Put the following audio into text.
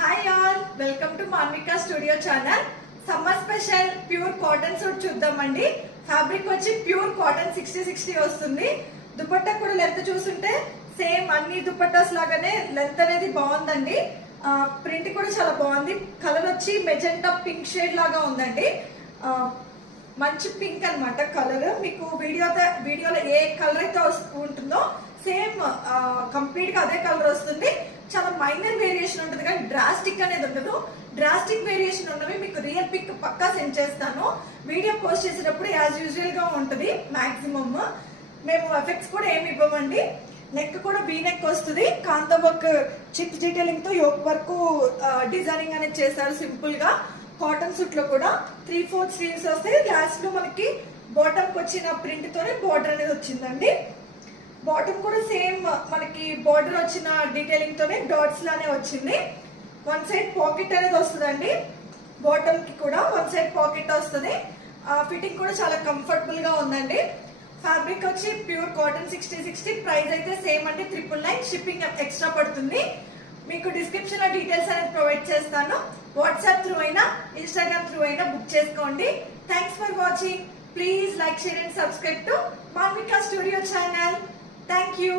Hi all, welcome to Manvika studio channel. Summer special pure cotton suit చూద్దామండి. Fabric వచ్చి pure cotton 60-60 వస్తుంది. దుపట్టా కూడా length చూస్తుంటే సేమ్ అన్ని దుపట్టాస్ లాగానే లెంత్ అనేది బాగుందండి. ప్రింట్ కూడా చాలా బాగుంది. కలర్ వచ్చి మెజెంటా పింక్ షేడ్ లాగా ఉందండి. మంచి పింక్ అన్నమాట కలర్. మీకు వీడియోలో ఏ కలర్ అయితే ఉంటుందో సేమ్ కంప్లీట్ గా అదే కలర్ వస్తుంది. చాలా మైనర్ వేరియేషన్ ఉంటుంది కానీ డ్రాస్టిక్ అనేది ఉండదు. డ్రాస్టిక్ వేరియేషన్ ఉన్నవి మీకు రియల్ పిక్ పక్కా సెండ్ చేస్తాను. వీడియో పోస్ట్ చేసేటప్పుడు యాజ్ యూజువల్ గా ఉంటుంది. మాక్సిమమ్ మేము ఎఫెక్ట్స్ కూడా ఏమి ఇవ్వమండి. నెక్ కూడా వీ నెక్ వస్తుంది. కాంతా వర్క్ చిప్స్ డీటెయిలింగ్ తో యోక్ వర్క్ డిజైనింగ్ అనేది చేస్తారు సింపుల్ గా. కాటన్ సూట్ లో కూడా 3/4 స్లీవ్స్ వస్తాయి. లాస్ట్ లో మనకి బాటమ్ వచ్చిన ప్రింట్ తోనే బార్డర్ అనేది వచ్చిందండి. బాటమ్ కూడా సేమ్ మనకి బార్డర్ వచ్చిన డీటెయిలింగ్ తోనే డాట్స్ లానే వచ్చింది. వన్ సైడ్ పాకెట్ అనేది వస్తుందండి. బాటమ్ కి కూడా వన్ సైడ్ పాకెట్ వస్తుంది. ఫిట్టింగ్ కూడా చాలా కంఫర్టబుల్ గా ఉందండి. ఫ్యాబ్రిక్ వచ్చి ప్యూర్ కాటన్ 60-60. ప్రైస్ అయితే సేమ్ అండి, 999. షిప్పింగ్ ఎక్స్ట్రా పడుతుంది. మీకు డిస్క్రిప్షన్ లో డీటెయిల్స్ అనేది ప్రొవైడ్ చేస్తాను. వాట్సాప్ త్రూ అయినా ఇన్స్టాగ్రామ్ త్రూ అయినా బుక్ చేసుకోండి. Thanks for watching. Please like, share and subscribe to Manvika studio channel. Thank you.